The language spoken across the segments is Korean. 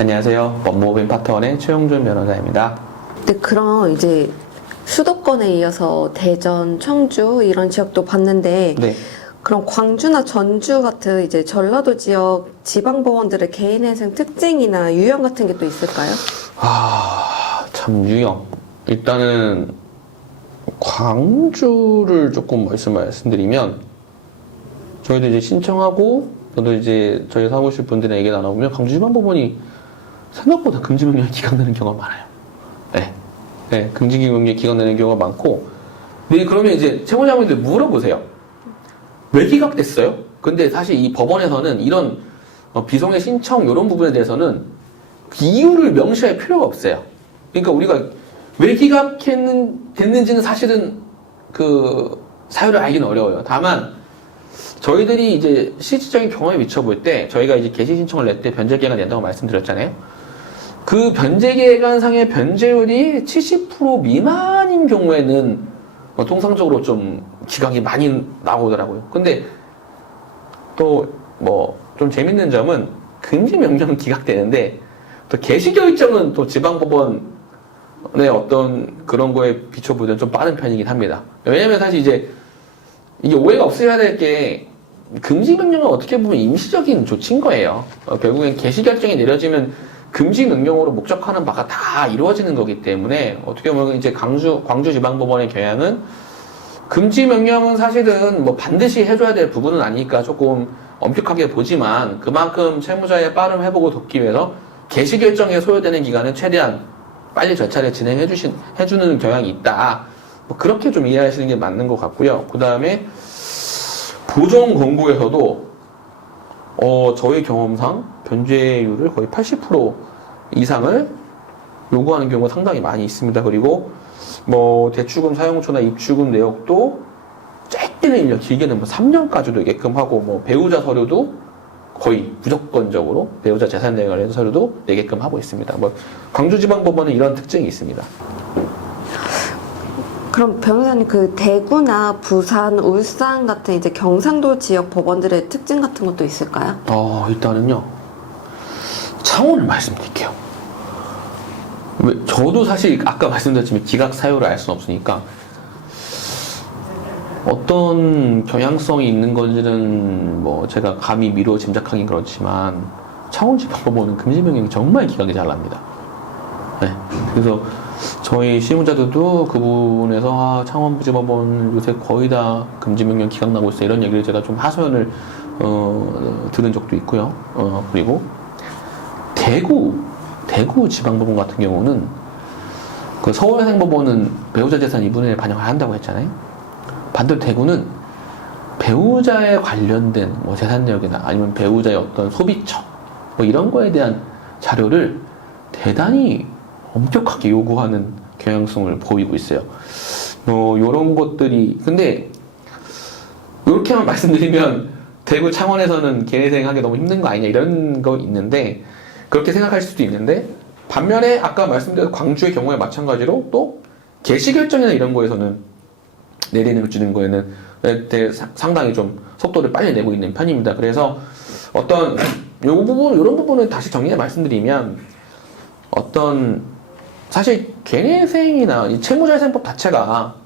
안녕하세요. 법무법인 파트원의 최용준 변호사입니다. 네, 그럼 이제 수도권에 이어서 대전, 청주 이런 지역도 봤는데 네. 그럼 광주나 전주 같은 이제 전라도 지역 지방법원들의 개인회생 특징이나 유형 같은 게 또 있을까요? 참 유형. 일단은 광주를 조금 말씀드리면 저희도 이제 신청하고 저도 이제 저희 사무실 분들이랑 얘기 나눠보면 광주지방법원이 생각보다 금지명령이 기각되는 경우가 많아요. 네. 네, 금지명령이 기각되는 경우가 많고, 네, 그러면 이제 채무자분들 물어보세요. 왜 기각됐어요? 근데 사실 이 법원에서는 이런 비송의 신청 이런 부분에 대해서는 이유를 명시할 필요가 없어요. 그러니까 우리가 왜 기각됐는지는 사실은 그 사유를 알기는 어려워요. 다만 저희들이 이제 실질적인 경험에 비춰볼 때 저희가 이제 개시 신청을 낼 때 변제기간이 된다고 말씀드렸잖아요. 그 변제기간상의 변제율이 70% 미만인 경우에는 통상적으로 좀 기각이 많이 나오더라고요. 근데 또 좀 재밌는 점은 금지 명령은 기각되는데 또 개시 결정은 또 지방법원의 어떤 그런 거에 비춰볼 때는 좀 빠른 편이긴 합니다. 왜냐면 사실 이제 이게 오해가 없어야 될 게 금지 명령은 어떻게 보면 임시적인 조치인 거예요. 결국엔 개시 결정이 내려지면 금지 명령으로 목적하는 바가 다 이루어지는 거기 때문에 어떻게 보면 이제 광주지방법원의 경향은 금지 명령은 사실은 반드시 해줘야 될 부분은 아니니까 조금 엄격하게 보지만 그만큼 채무자의 빠른 회복을 돕기 위해서 개시 결정에 소요되는 기간은 최대한 빨리 절차를 해주는 경향이 있다. 그렇게 좀 이해하시는 게 맞는 것 같고요. 그 다음에 보정 권고에서도 저희 경험상 변제율을 거의 80% 이상을 요구하는 경우가 상당히 많이 있습니다. 그리고 대출금 사용초나 입출금 내역도 짧게는 1년, 길게는 3년까지도 내게끔 하고 배우자 서류도 거의 무조건적으로 배우자 재산 내역에 관련 서류도 내게끔 하고 있습니다. 광주지방법원은 이런 특징이 있습니다. 그럼 변호사님 그 대구나 부산, 울산 같은 이제 경상도 지역 법원들의 특징 같은 것도 있을까요? 일단은요. 창원을 말씀드릴게요. 저도 사실 아까 말씀드렸지만 기각 사유를 알 수는 없으니까 어떤 경향성이 있는 건지는 제가 감히 미루어 짐작하긴 그렇지만 창원지방법원은 금지명령이 정말 기각이 잘 납니다. 네. 그래서 저희 실무자들도 그 부분에서 창원지방법원 요새 거의 다 금지명령 기각나고 있어 이런 얘기를 제가 좀 하소연을 들은 적도 있고요. 그리고 대구 지방법원 같은 경우는 그 서울행정법원은 배우자 재산 2분의 1 반영을 한다고 했잖아요. 반대로 대구는 배우자에 관련된 재산 내역이나 아니면 배우자의 어떤 소비처 이런 거에 대한 자료를 대단히 엄격하게 요구하는 경향성을 보이고 있어요. 요런 것들이 근데 이렇게만 말씀드리면 대구 창원에서는 개회생하기 너무 힘든 거 아니냐 이런 거 있는데 그렇게 생각할 수도 있는데 반면에 아까 말씀드린 광주의 경우에 마찬가지로 또 개시 결정이나 이런 거에서는 내리는 주는 거에는 상당히 좀 속도를 빨리 내고 있는 편입니다. 그래서 이런 부분을 다시 정리해 말씀드리면 사실 개인회생이나 이 채무자회생법 자체가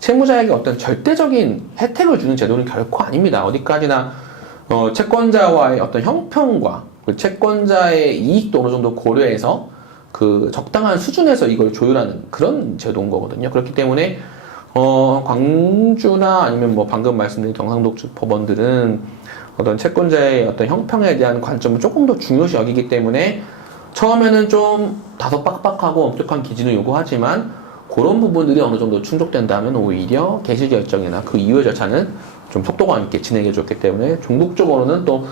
채무자에게 어떤 절대적인 혜택을 주는 제도는 결코 아닙니다. 어디까지나 채권자와의 어떤 형평과 그 채권자의 이익도 어느 정도 고려해서 그 적당한 수준에서 이걸 조율하는 그런 제도인 거거든요. 그렇기 때문에 광주나 아니면 방금 말씀드린 경상도 쪽 법원들은 어떤 채권자의 어떤 형평에 대한 관점을 조금 더 중요시 여기기 때문에 처음에는 좀 다소 빡빡하고 엄격한 기준을 요구하지만 그런 부분들이 어느 정도 충족된다면 오히려 개시 결정이나 그 이후의 절차는 좀 속도감 있게 진행해 줬기 때문에 종국적으로는 또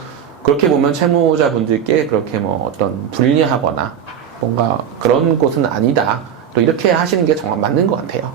그렇게 보면 채무자분들께 그렇게 어떤 불리하거나 뭔가 그런 곳은 아니다. 또 이렇게 하시는 게 정말 맞는 것 같아요.